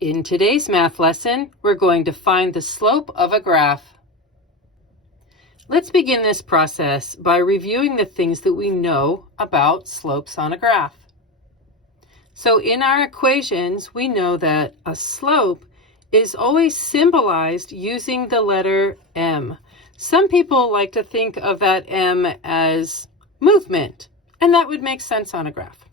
In today's math lesson, we're going to find the slope of a graph. Let's begin this process by reviewing the things that we know about slopes on a graph. So in our equations, we know that a slope is always symbolized using the letter m. Some people like to think of that m as movement, and that would make sense on a graph.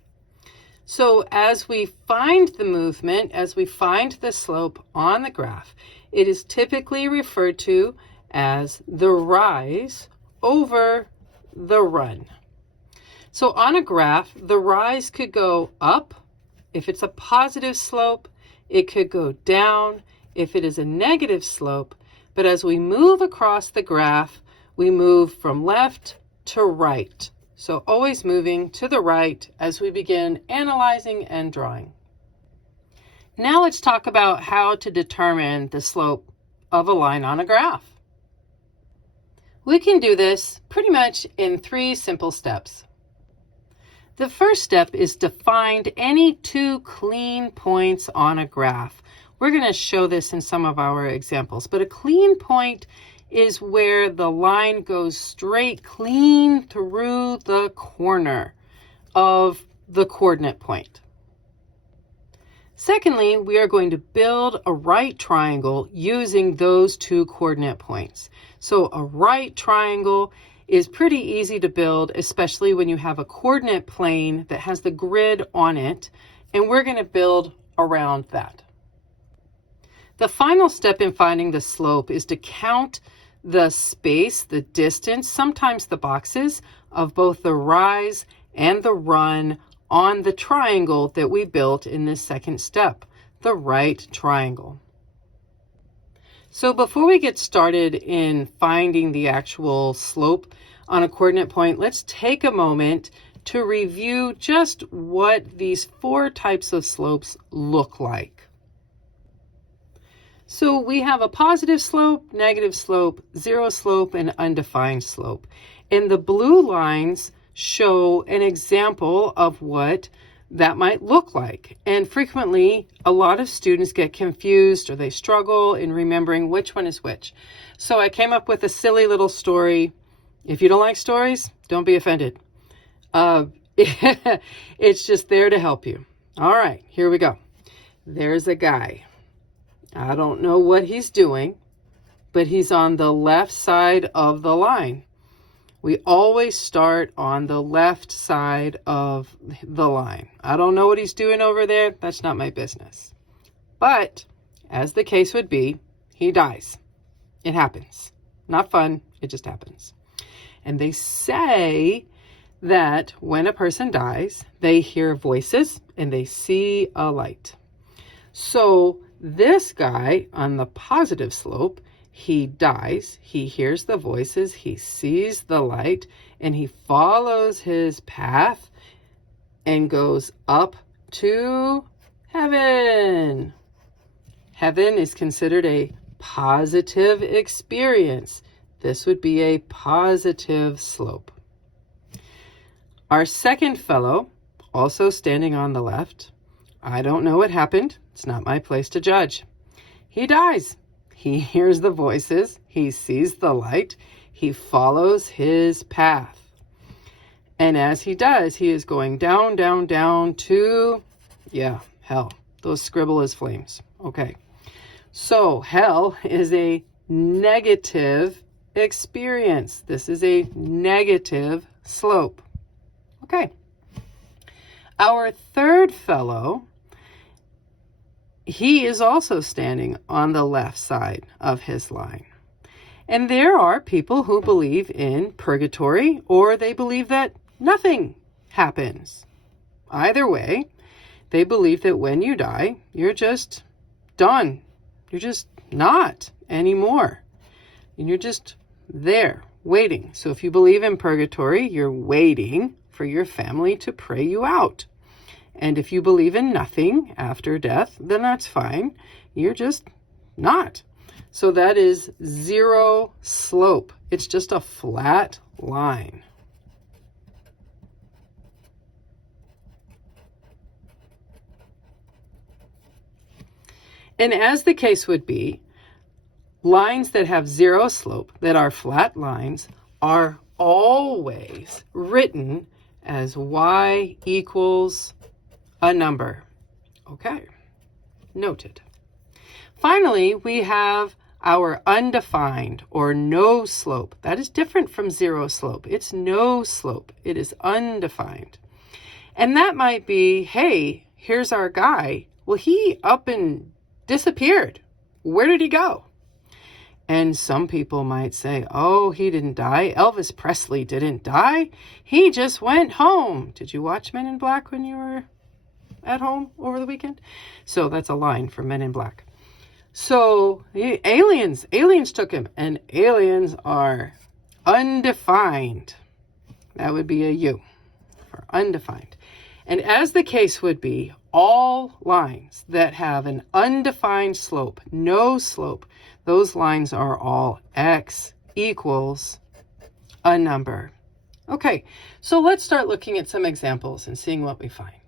So as we find the movement, as we find the slope on the graph, it is typically referred to as the rise over the run. So on a graph, the rise could go up. If it's a positive slope, it could go down if it is a negative slope. But as we move across the graph, we move from left to right. So always moving to the right as we begin analyzing and drawing. Now let's talk about how to determine the slope of a line on a graph. We can do this pretty much in 3 simple steps. The first step is to find any 2 clean points on a graph. We're going to show this in some of our examples, but a clean point is where the line goes straight clean through the corner of the coordinate point. Secondly, we are going to build a right triangle using those 2 coordinate points. So a right triangle is pretty easy to build, especially when you have a coordinate plane that has the grid on it, and we're going to build around that. The final step in finding the slope is to count the space, the distance, sometimes the boxes of both the rise and the run on the triangle that we built in this second step, the right triangle. So before we get started in finding the actual slope on a coordinate point, let's take a moment to review just what these 4 types of slopes look like. So we have a positive slope, negative slope, zero slope, and undefined slope. And the blue lines show an example of what that might look like. And frequently, a lot of students get confused or they struggle in remembering which one is which. So I came up with a silly little story. If you don't like stories, don't be offended. It's just there to help you. All right, here we go. There's a guy. I don't know what he's doing, but he's on the left side of the line. We always start on the left side of the line. I don't know what he's doing over there. That's not my business. But as the case would be, he dies. It happens. Not fun. It just happens. And they say that when a person dies, they hear voices and they see a light. So this guy on the positive slope, he dies, he hears the voices, he sees the light, and he follows his path and goes up to heaven. Heaven is considered a positive experience. This would be a positive slope. Our second fellow, also standing on the left, I don't know what happened. It's not my place to judge. He dies. He hears the voices. He sees the light. He follows his path. And as he does, he is going down, down, down to, hell. Those scribble as flames. Okay. So hell is a negative experience. This is a negative slope. Okay. Our third fellow, he is also standing on the left side of his line. And there are people who believe in purgatory, or they believe that nothing happens. Either way, they believe that when you die, you're just done. You're just not anymore. And you're just there, waiting. So if you believe in purgatory, you're waiting for your family to pray you out. And if you believe in nothing after death, then that's fine. You're just not. So that is zero slope. It's just a flat line. And as the case would be, lines that have zero slope, that are flat lines, are always written as y equals a number. Okay, noted. Finally, we have our undefined or no slope. That is different from zero slope. It's no slope. It is undefined. And that might be, hey, here's our guy. Well, he up and disappeared. Where did he go? And some people might say, oh, he didn't die. Elvis Presley didn't die. He just went home. Did you watch Men in Black when you were at home over the weekend? So that's a line from Men in Black. So aliens took him, and aliens are undefined. That would be a U for undefined. And as the case would be, all lines that have an undefined slope, no slope, those lines are all x equals a number. Okay, so let's start looking at some examples and seeing what we find.